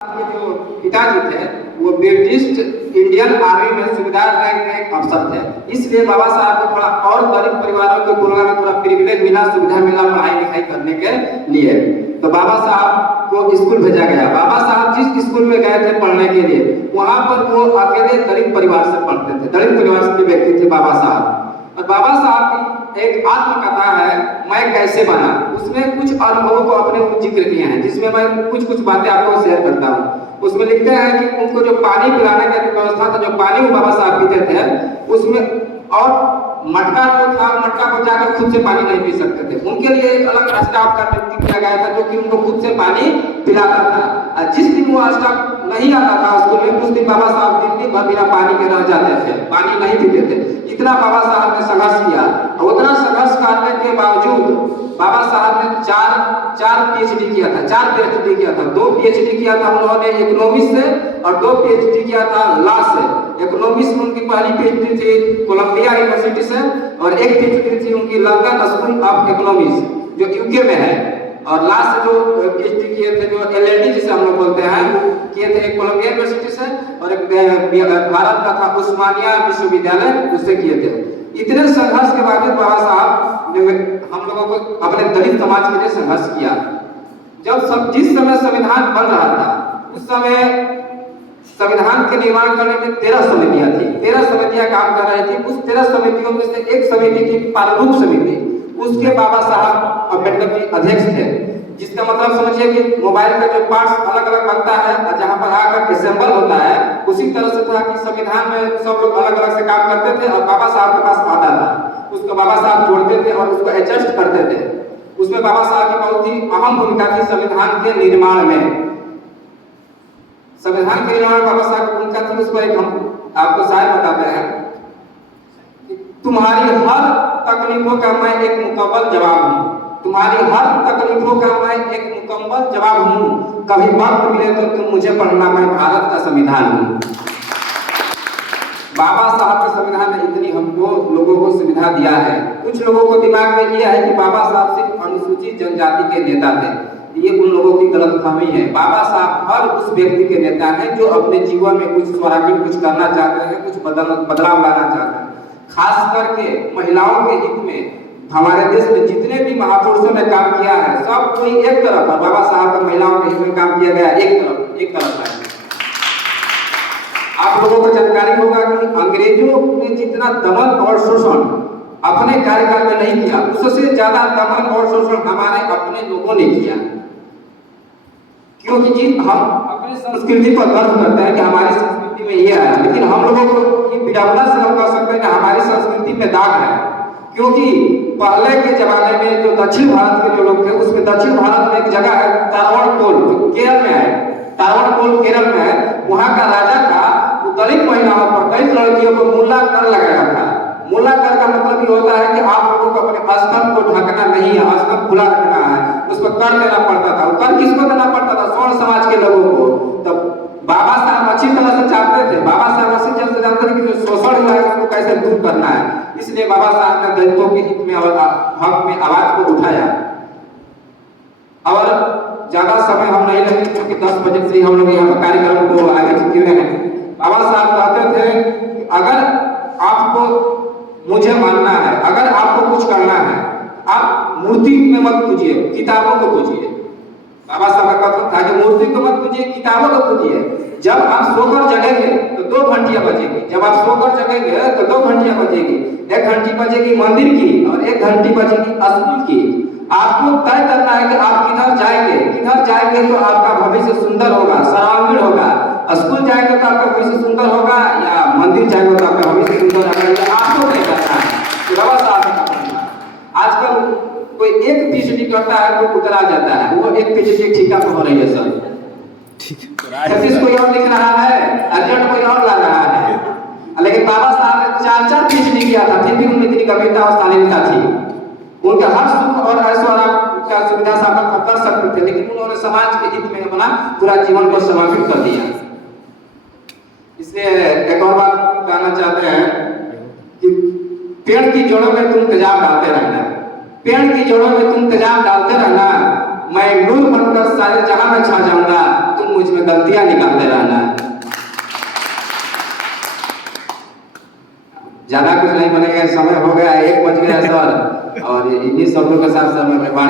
के जो पिताजी थे वो ब्रिटिश इंडियन आर्मी में सुबेदार रैंक के एक अफसर थे। इसलिए बाबा साहब को थोड़ा और गरीब परिवारों की तुलना में थोड़ा प्रिविलेज मिला, सुविधा मिला पढ़ाई लिखाई करने के लिए। तो बाबा साहब को स्कूल भेजा गया। बाबा साहब जिस स्कूल में गए थे पढ़ने के लिए, वहां पर वो अकेले दलित परिवार से पढ़ते थे। दलित परिवार के व्यक्ति थे बाबा साहब। और बाबा साहब की एक आत्मकथा है, मैं कैसे बना। उसमें कुछ अनुभवों को अपने जिक्र किए हैं, जिसमें मैं कुछ बातें आपको शेयर करता हूँ। उसमें लिखते हैं कि उनको जो पानी पिलाने का व्यवस्था था, जो पानी वो बाबा साहब पीते थे, उसमें और मटका जो था, मटका को जाकर खुद से पानी नहीं पी सकते थे। उनके लिए एक अलग स्टाफ का नियुक्ति किया गया था, जो कि उनको खुद से पानी पिलाता था। और जिस दिन वो स्टाफ नहीं आता था स्कूल में, उस दिन बाबा साहब दिन भर बिना पानी के रह जाते थे, पानी नहीं पीते थे। इतना बाबा साहब ने संघर्ष किया। और उतना संघर्ष करने के बावजूद बाबा साहब ने चार पीएचडी किया था। 4 पीएचडी किया था। 2 पीएचडी किया था उन्होंने इकोनॉमिक्स से, और 2 पीएचडी किया था लॉ से। इकोनॉमिक्स में उनकी पहली पीएचडी थी कोलंबिया यूनिवर्सिटी से, और एक पीएचडी थी उनकी लंदन स्कूल ऑफ इकोनॉमिक्स जो यूके में है। और लॉ से जो पीएचडी किए थे, जो एलएलडी जिसे हम लोग बोलते हैं, वो किए थे एक कोलंबिया यूनिवर्सिटी से, और एक भारत का था उस्मानिया विश्वविद्यालय, उससे किए थे। इतने संघर्ष के बाद बाबा साहब ने हम लोगों को अपने दलित समाज के लिए संघर्ष किया। जिस समय संविधान बन रहा था, उस समय संविधान के निर्माण करने में 13 समितियां थी। 13 समितियां काम कर रही थी। उस 13 समितियों में से एक समिति थी प्रारूप समिति। उसके बाबा साहब अम्बेडकर जी अध्यक्ष थे। जिसका मतलब समझिए कि मोबाइल का जो पार्ट्स अलग अलग बनता है और जहां पर आकर असेंबल होता है, उसी तरह से था कि संविधान में सब लोग अलग अलग से काम करते थे, और बाबा साहब के पास आता था, उसको बाबा साहब जोड़ते थे और उसको एडजस्ट करते थे। उसमें बाबा साहब की बहुत ही अहम भूमिका थी संविधान के निर्माण में। संविधान के निर्माण में बाबा साहब की भूमिका थी। उस पर एक हम आपको शायद बताते हैं कि तुम्हारी हर तकलीफों का मैं एक मुकम्मल जवाब हूँ। तुम्हारी हर तकलीफों का मैं एक मुकम्मल जवाब हूँ। कभी वक्त मिले तो तुम मुझे पढ़ना, मैं भारत का संविधान हूँ। बाबा साहब के संविधान ने इतनी हमको लोगों को सुविधा दिया है। कुछ लोगों को दिमाग में यह है कि बाबा साहब सिर्फ अनुसूचित जनजाति के नेता थे। ये उन लोगों की गलतफहमी है। बाबा साहब हर उस व्यक्ति के नेता हैं जो अपने जीवन में कुछ स्वराज्य कुछ करना चाहते हैं, कुछ बदलाव लाना चाहते हैं। खास करके महिलाओं के हित में हमारे देश में जितने भी महापुरुषों ने काम किया है, सब कोई एक तरफ, और बाबा साहब का महिलाओं के हित में काम किया गया एक तरफ है। आप लोगों को जानकारी होगा कि अंग्रेजों ने जितना दमन और शोषण अपने कार्यकाल में नहीं किया, उससे ज्यादा दमन और शोषण हमारे अपने लोगों ने किया। क्योंकि जी हम अपनी संस्कृति पर गर्व करते हैं कि हमारी संस्कृति में ये है, लेकिन हम लोगों को ये विडंबना से हम कह सकते हैं कि हमारी संस्कृति में दाग है। क्योंकि पहले के जमाने में जो दक्षिण भारत के जो लोग थे, उसमें दक्षिण भारत में एक जगह है तारवणकोल, जो केरल में है। तारवणकोल केरल में है। वहां का राजा था, वो दलित महिलाओं पर, दलित लड़कियों को मुल्ला कर लगाया था। मुल्ला कर का मतलब ये होता है कि आप लोगों को अपने स्तन को ढकना नहीं है, स्तन खुला रखना है, उस पर कर देना पड़ता था। कर किसको देना पड़ता था? स्वर्ण समाज के लोगों को। तब बाबा साहब अच्छी तरह से जानते थे, बाबा साहब अच्छी तरह से जानते थे कि जो शोषण हुआ है उसको कैसे दूर करना है। इसलिए बाबा साहब ने दलितों के हित में और हक में आवाज को उठाया। और ज्यादा समय हम नहीं लेंगे, क्योंकि 10 बजे से हम लोग यहाँ पर कार्यक्रम को आगे चुके हुए हैं। बाबा साहब कहते थे कि अगर आपको मुझे मानना है, अगर आपको कुछ करना है, आप मूर्ति में मत पूजिए, किताबों को पूजिए। बाबा साहब का कथन था कि मूर्ति को मत पूजिए, किताबों को पूजिए। जब आप सोकर जगेंगे तो 2 घंटियां बजेगी। जब आप सोकर जगेंगे तो 2 घंटियां बजेगी। 1 घंटी बजेगी मंदिर की और 1 घंटी बजेगी स्कूल की। आपको तय करना है कि आप किधर जाएंगे। किधर जाएंगे तो आपका भविष्य सुंदर होगा, सर्वांगीण होगा। स्कूल जाएंगे तो आपका भविष्य सुंदर होगा, या मंदिर जाएंगे तो आपका भविष्य सुंदर होगा। आपको तय करना है। बाबा साहब का आजकल कोई एक पीएचडी करता है, कोई उतरा जाता है, वो एक पीएचडी ठीका पे हो रही है सर। थीसिस कोई और लिख रहा है, अर्जेंट कोई और ला रहा है। लेकिन बाबा साहब ने 4 पीएचडी किया था, फिर भी उनमें इतनी गंभीरता और शालीनता थी। उनके हर सुख और ऐश्वर्य का सुविधा साधन कर सकते थे, लेकिन उन्होंने समाज के हित में अपना पूरा जीवन को समर्पित कर दिया। इसलिए एक और बात कहना चाहते हैं कि पेड़ की जड़ों में तुम तेजाब डालते रहना। पेड़ की जड़ों में तुम तेजाब डालते रहना, मैं नूर बनकर सारे जहां में छा जाऊंगा, तुम मुझ में गलतियां निकालते रहना। ज्यादा कुछ नहीं बनेगा, समय हो गया, 1 बज गया सर, और इन्हीं शब्दों के साथ सर मैं वाणी